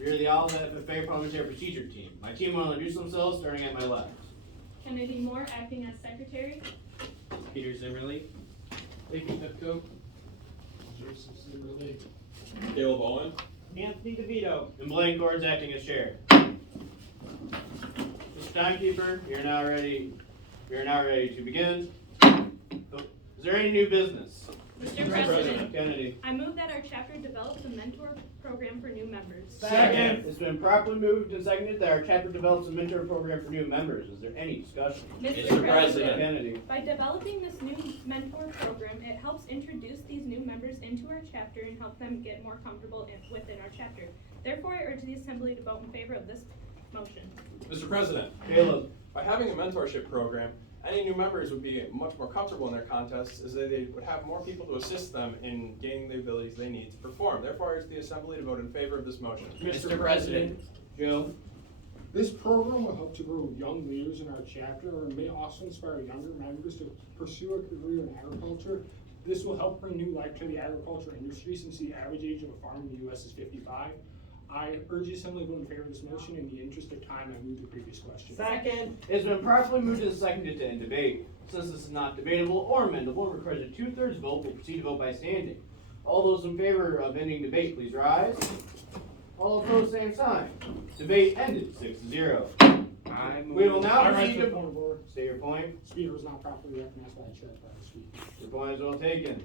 We are the Olivet FFA Parliamentary Procedure Team. My team will introduce themselves starting at my left. Kennedy Moore, acting as secretary. Peter Zimmerly. Lakey Pepco. Joseph Zimmerly. Caleb Owen. Anthony DeVito. And Blaine Gord's acting as chair. Mr. Timekeeper, we are now ready to begin. Is there any new business? Mr. President, Kennedy. I move that our chapter develops a mentor program for new members. Second. It's been properly moved and seconded that our chapter develops a mentor program for new members. Is there any discussion? Mr. President, Kennedy. by developing this new mentor program, it helps introduce these new members into our chapter and help them get more comfortable within our chapter. Therefore, I urge the Assembly to vote in favor of this motion. Mr. President, Caleb. by having a mentorship program, any new members would be much more comfortable in their contests as they would have more people to assist them in gaining the abilities they need to perform. Therefore, I urge the Assembly to vote in favor of this motion. Mr. President, Joe. This program will help to grow young leaders in our chapter and may also inspire younger members to pursue a career in agriculture. This will help bring new life to the agriculture industry since the average age of a farmer in the U.S. is 55. I urge the Assembly to vote in favor of this motion. In the interest of time, I move the previous question. second. It's been properly moved and seconded to end debate. Since this is not debatable or amendable, it requires a 2/3 vote. We'll proceed to vote by standing. All those in favor of ending debate, please rise. All opposed, same sign. Debate ended 6-0. We will now I rise proceed to the to... point of order. State your point. Speaker was not properly recognized by the chair prior to speaking. Your point is well taken.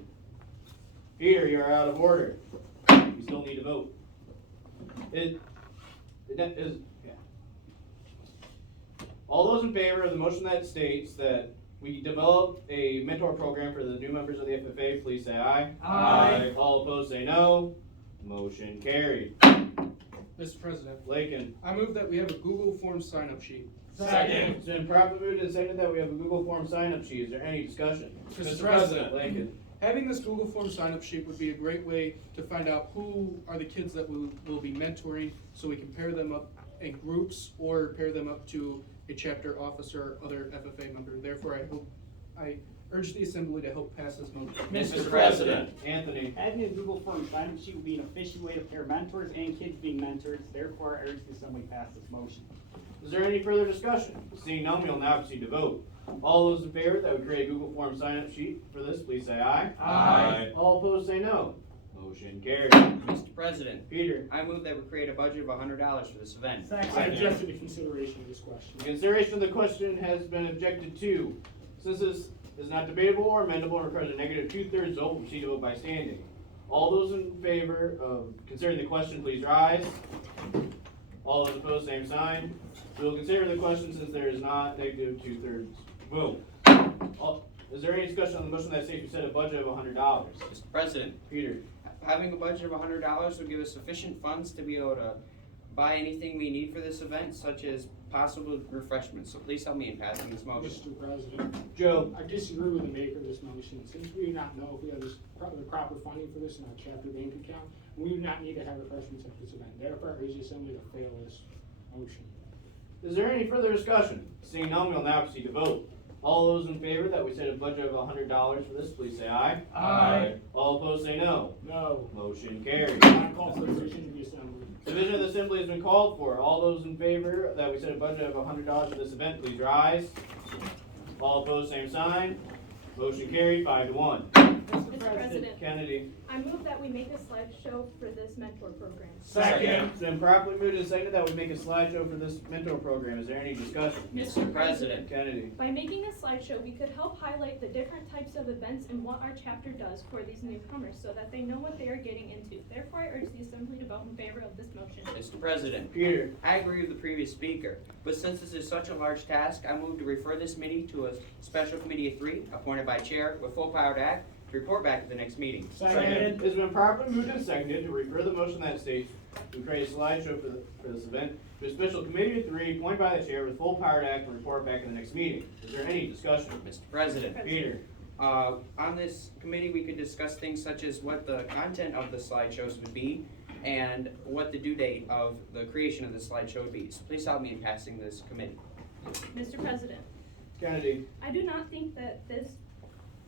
Peter, you are out of order. We still need to vote. All those in favor of the motion that states that we develop a mentor program for the new members of the FFA, please say aye. Aye. All opposed, say no. Motion carried. Mr. President, Lakin. I move that we have a Google Form sign-up sheet. Second. It's been properly moved and seconded that we have a Google Form sign-up sheet. Is there any discussion? Mr. President, Lakin. having this Google Form sign-up sheet would be a great way to find out who are the kids that we will be mentoring, so we can pair them up in groups or pair them up to a chapter officer or other FFA member. Therefore, I urge the Assembly to help pass this motion. Mr. President, Anthony. having a Google Form sign-up sheet would be an efficient way to pair mentors and kids being mentored. Therefore, I urge the Assembly to pass this motion. Is there any further discussion? Seeing none, we will now proceed to vote. All those in favor that we create a Google Form sign-up sheet for this, please say aye. Aye. All opposed, say no. Motion carried. Mr. President, Peter. I move that we create a budget of $100 for this event. I object to the consideration of this question. The consideration of the question has been objected to. Since this is not debatable or amendable and requires a negative 2/3 vote, we'll proceed to vote by standing. All those in favor of considering the question, please rise. All those opposed, same sign. We will consider the question since there is not negative 2/3 vote. Is there any discussion on the motion that states we set a budget of $100? Mr. President, Peter. having a budget of $100 will give us sufficient funds to be able to buy anything we need for this event, such as possible refreshments. So please help me in passing this motion. Mr. President, Joe. I disagree with the maker of this motion. Since we do not know if we have the proper funding for this in our chapter bank account, we do not need to have refreshments at this event. Therefore, I urge the Assembly to fail this motion. Is there any further discussion? Seeing none, we will now proceed to vote. All those in favor that we set a budget of $100 for this, please say aye. Aye. All opposed, say no. No. Motion carried. I call for the division of the Assembly. Division of the Assembly has been called for. All those in favor that we set a budget of $100 for this event, please rise. All opposed, same sign. Motion carried 5-1. Mr. President, Kennedy. I move that we make a slideshow for this mentor program. Second. It's been properly moved and seconded that we make a slideshow for this mentor program. Is there any discussion? Mr. President, Kennedy. By making a slideshow, we could help highlight the different types of events and what our chapter does for these newcomers so that they know what they are getting into. Therefore, I urge the Assembly to vote in favor of this motion. Mr. President, Peter. I agree with the previous speaker, but since this is such a large task, I move to refer this committee to a special committee of 3 appointed by chair with full power to act to report back at the next meeting. Second. It's been properly moved and seconded to refer the motion that states we create a slideshow for this event to a special committee of 3 appointed by the chair with full power to act and report back at the next meeting. Is there any discussion? Mr. President, Peter. on this committee, we could discuss things such as what the content of the slideshows would be and what the due date of the creation of the slideshow would be. So please help me in passing this committee. Mr. President, Kennedy. I do not think that this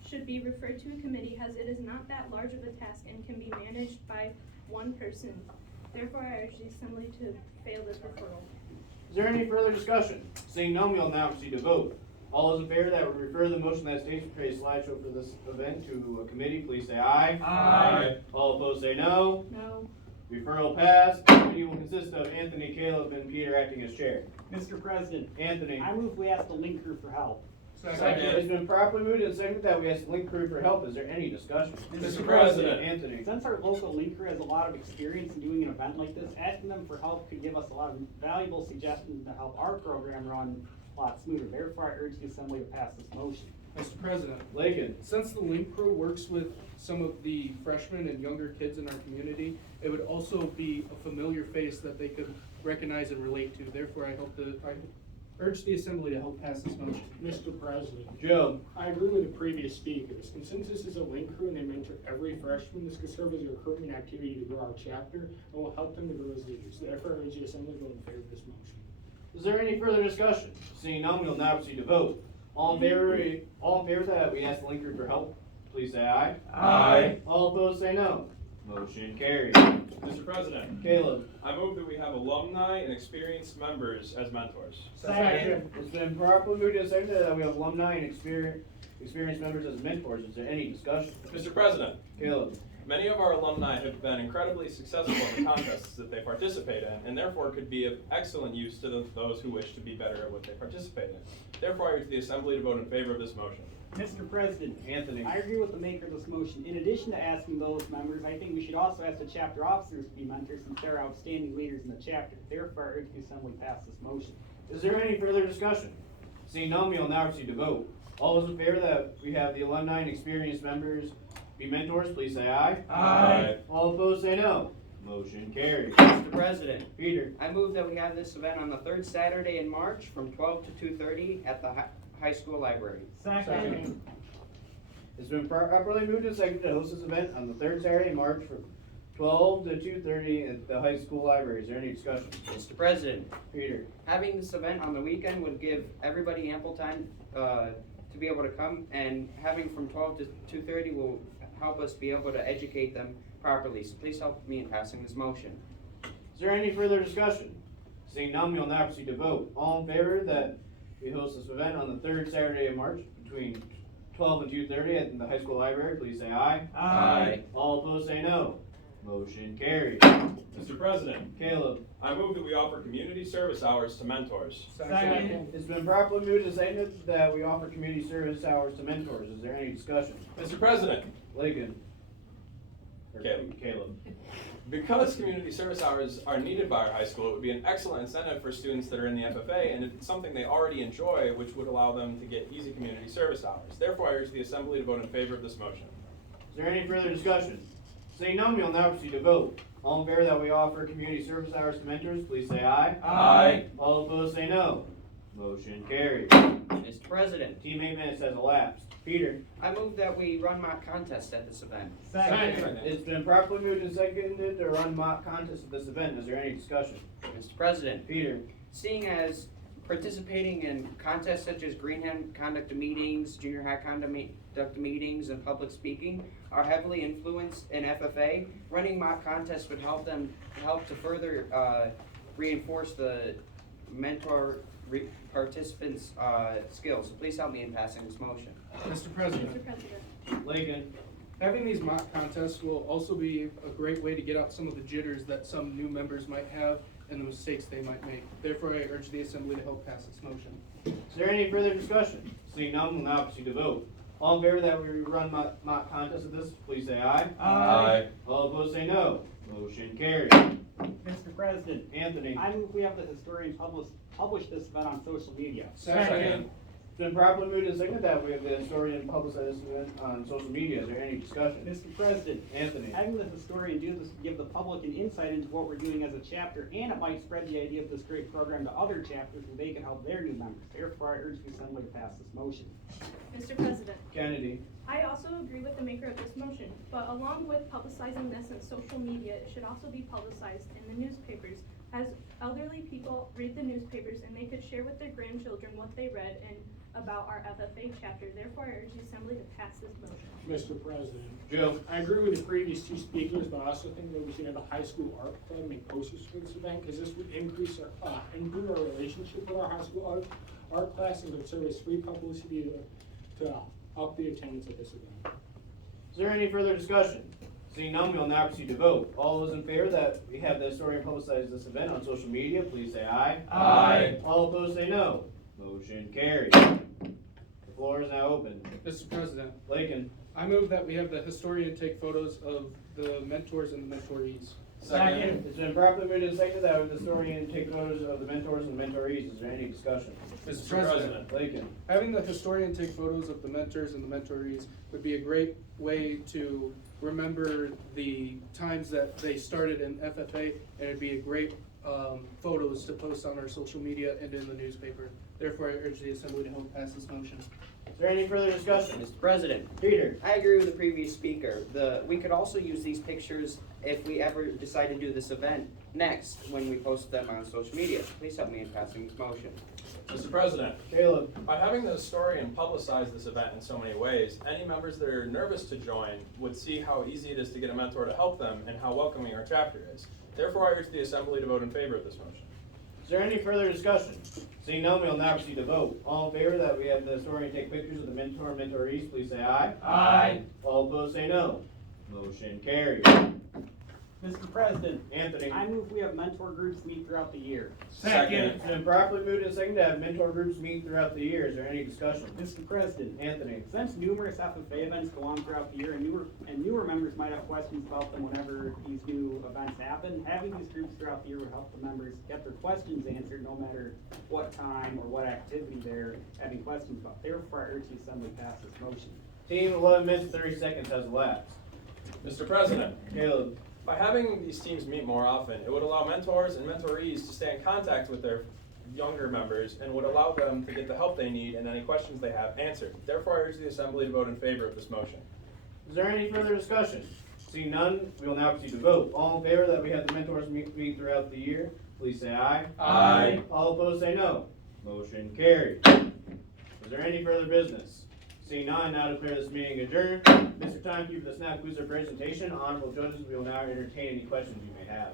should be referred to a committee as it is not that large of a task and can be managed by one person. Therefore, I urge the assembly to fail this referral. Is there any further discussion? Seeing none, we'll now proceed to vote. All those in favor that would refer the motion that states to create a slideshow for this event to a committee, please say aye. Aye. All opposed say no. No. Referral passed. The committee will consist of Anthony, Caleb, and Peter acting as chair. Mr. President, Anthony. I move we ask the link crew for help. Second. It's been properly moved and seconded that we ask the link crew for help. Is there any discussion? Mr. President. Anthony. Since our local link crew has a lot of experience in doing an event like this, asking them for help could give us a lot of valuable suggestions to help our program run a lot smoother. Therefore, I urge the assembly to pass this motion. Mr. President, Lakin. since the Link Crew works with some of the freshmen and younger kids in our community, it would also be a familiar face that they could recognize and relate to. Therefore, I urge the assembly to help pass this motion. Mr. President, Joe. I agree with the previous speakers, and since this is a link crew and they mentor every freshman, this could serve as a recruitment activity to grow our chapter and will help them to grow as leaders. Therefore, I urge the assembly to vote in favor of this motion. Is there any further discussion? Seeing none, we'll now proceed to vote. All in favor that we ask the link crew for help, please say aye. Aye. All opposed say no. Motion carried. Mr. President, Caleb. I move that we have alumni and experienced members as mentors. Second. It's been properly moved and seconded that we have alumni and experienced members as mentors. Is there any discussion? Mr. President, Caleb. many of our alumni have been incredibly successful in the contests that they participate in, and therefore could be of excellent use to those who wish to be better at what they participate in. Therefore, I urge the assembly to vote in favor of this motion. Mr. President, Anthony. I agree with the maker of this motion. In addition to asking those members, I think we should also ask the chapter officers to be mentors since they're outstanding leaders in the chapter. Therefore, I urge the assembly to pass this motion. Is there any further discussion? Seeing none, we will now proceed to vote. All those in favor that we have the alumni and experienced members be mentors, please say aye. Aye. All opposed say no. Motion carried. Mr. President, Peter. I move that we have this event on the third Saturday in March from 12 to 2:30 at the high school library. Second. It's been properly moved and seconded to host this event on the third Saturday in March from 12 to 2:30 at the high school library. Is there any discussion? Mr. President, Peter. having this event on the weekend would give everybody ample time to be able to come, and having from 12 to 2:30 will help us be able to educate them properly. So please help me in passing this motion. Is there any further discussion? Seeing none, we will now proceed to vote. All in favor that we host this event on the third Saturday of March between 12 and 2:30 at the high school library, please say aye. Aye. All opposed say no. Motion carried. Mr. President, Caleb. I move that we offer community service hours to mentors. Second. It's been properly moved and seconded that we offer community service hours to mentors. Is there any discussion? Mr. President, Lakin. Or Caleb. Caleb. because community service hours are needed by our high school, it would be an excellent incentive for students that are in the FFA, and it's something they already enjoy, which would allow them to get easy community service hours. Therefore, I urge the assembly to vote in favor of this motion. Is there any further discussion? Seeing none, we will now proceed to vote. All in favor that we offer community service hours to mentors, please say aye. Aye. All opposed say no. Motion carried. Mr. President, Team 8 minutes has elapsed. Peter. I move that we run mock contests at this event. Second. It's been properly moved and seconded to run mock contest at this event. Is there any discussion? Mr. President, Peter. seeing as participating in contests such as Green Hand conduct of meetings, junior high conduct of meetings, and public speaking are heavily influenced in FFA, running mock contests would help to further reinforce the participants' skills. So please help me in passing this motion. Mr. President, Mr. President. Lakin. having these mock contests will also be a great way to get out some of the jitters that some new members might have and the mistakes they might make. Therefore, I urge the assembly to help pass this motion. Is there any further discussion? Seeing none, we'll now proceed to vote. All in favor that we run mock contest of this, please say aye. Aye. All opposed say no. Motion carried. Mr. President, Anthony. I move we have the historian publish this event on social media. Second. It's been properly moved and seconded that we have the historian publicize this event on social media. Is there any discussion? Mr. President, Anthony. having the historian do this would give the public an insight into what we're doing as a chapter, and it might spread the idea of this great program to other chapters where they can help their new members. Therefore, I urge the assembly to pass this motion. Mr. President. Kennedy. I also agree with the maker of this motion, but along with publicizing this in social media, it should also be publicized in the newspapers, as elderly people read the newspapers and they could share with their grandchildren what they read and about our FFA chapter. Therefore, I urge the assembly to pass this motion. Mr. President, Joe. I agree with the previous two speakers, but I also think that we should have a high school art club make posters for this event, because this would increase our, improve our relationship with our high school art class and could serve as free publicity to up the attendance at this event. Is there any further discussion? Seeing none, we will now proceed to vote. All those in favor that we have the historian publicize this event on social media, please say aye. Aye. All opposed say no. Motion carries. The floor is now open. Mr. President, Lakin. I move that we have the historian take photos of the mentors and the mentorees. Second. It's been properly moved and seconded that the historian take photos of the mentors and the mentorees. Is there any discussion? Mr. President, Lakin. having the historian take photos of the mentors and the mentorees would be a great way to remember the times that they started in FFA, and it'd be a great photos to post on our social media and in the newspaper. Therefore, I urge the assembly to help pass this motion. Is there any further discussion? Mr. President, Peter. I agree with the previous speaker. We could also use these pictures if we ever decide to do this event next, when we post them on social media. Please help me in passing this motion. Mr. President, Caleb. by having the historian publicize this event in so many ways, any members that are nervous to join would see how easy it is to get a mentor to help them and how welcoming our chapter is. Therefore, I urge the assembly to vote in favor of this motion. Is there any further discussion? Seeing none, we will now proceed to vote. All in favor that we have the historian take pictures of the mentor and mentorees, please say aye. Aye. All opposed say no. Motion carries. Mr. President, Anthony. I move we have mentor groups meet throughout the year. Second. It's been properly moved and seconded to have mentor groups meet throughout the year. Is there any discussion? Mr. President, Anthony. since numerous FFA events go on throughout the year and newer members might have questions about them whenever these new events happen, having these groups throughout the year would help the members get their questions answered no matter what time or what activity they're having questions about. Therefore, I urge the assembly pass this motion. Team, 11 minutes, 30 seconds has elapsed. Mr. President, Caleb. by having these teams meet more often, it would allow mentors and mentorees to stay in contact with their younger members and would allow them to get the help they need and any questions they have answered. Therefore, I urge the assembly to vote in favor of this motion. Is there any further discussion? Seeing none, we will now proceed to vote. All in favor that we have the mentors meet throughout the year, please say aye. Aye. All opposed say no. Motion carried. Is there any further business? Seeing none, now declare this meeting adjourned. Mr. Timekeeper, this now concludes our presentation. Honorable judges, we will now entertain any questions you may have.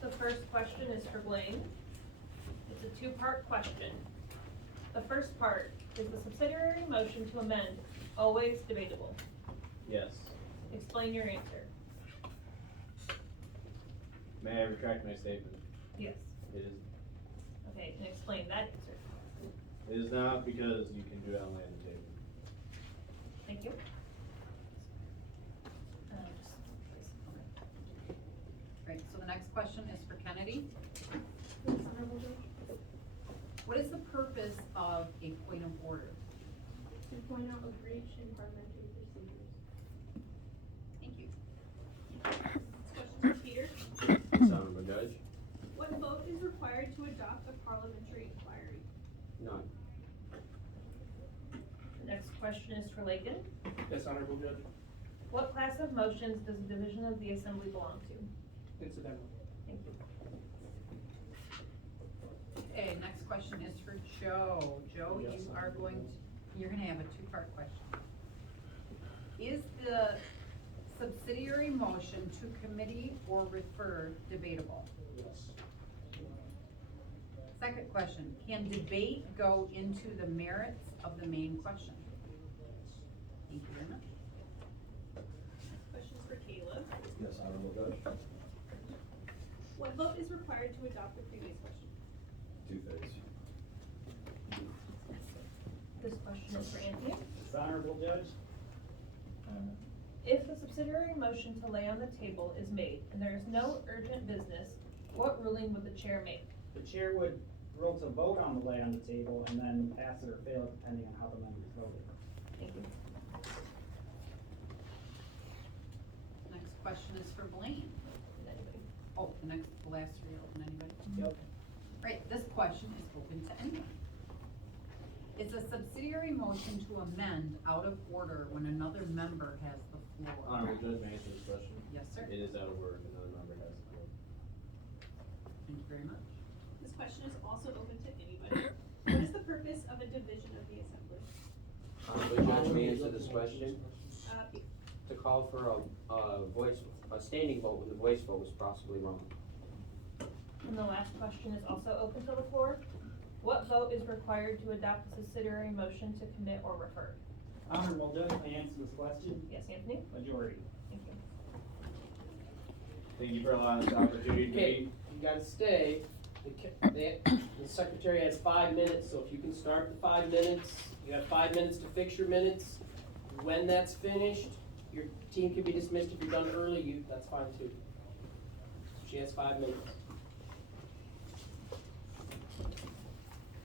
The first question is for Blaine. It's a two-part question. The first part, is the subsidiary motion to amend always debatable? Yes. Explain your answer. May I retract my statement? Yes. It is. Okay, and explain that answer. It is not, because you can do it on land and table. Thank you. Right, so the next question is for Kennedy. Yes, Honorable Judge. What is the purpose of a point of order? To point out a breach in parliamentary procedures. Thank you. This question is for Peter. Honorable Judge? What vote is required to adopt a parliamentary inquiry? None. The next question is for Lakin. Yes, Honorable Judge. What class of motions does the division of the assembly belong to? Incidental. Thank you. Okay, next question is for Joe. Joe, Yes, you are going to, you're gonna have a two-part question. Is the subsidiary motion to committee or refer debatable? Yes. Second question, can debate go into the merits of the main question? Thank you very much. Questions for Caleb. Yes, Honorable Judge. What vote is required to adopt the previous question? 2/3. This question is for Anthony. This honorable judge, If the subsidiary motion to lay on the table is made and there is no urgent business, what ruling would the chair make? the chair would rule to vote on the lay on the table and then pass it or fail it depending on how the members voted. Thank you. Next question is for Blaine. Anybody? Oh, the last three open, anybody? Yep. Right, this question is open to anyone. Is a subsidiary motion to amend out of order when another member has the floor? Honorable Judge, may I answer this question? Yes, sir. It is out of order if another member has the floor. you very much. This question is also open to anybody. What is the purpose of a division of the assembly? Would Judge may answer this question? B. To call for a standing vote when the voice vote was possibly wrong. And the last question is also open to the floor. What vote is required to adopt the subsidiary motion to commit or refer? Honorable Judge, may I answer this question? Yes, Anthony? Majority. Thank you. Thank you for allowing us the opportunity to Okay, meet. you gotta stay. The secretary has 5 minutes, so if you can start the 5 minutes, you have 5 minutes to fix your minutes. When that's finished, your team can be dismissed. If you're done early, that's fine too. She has 5 minutes.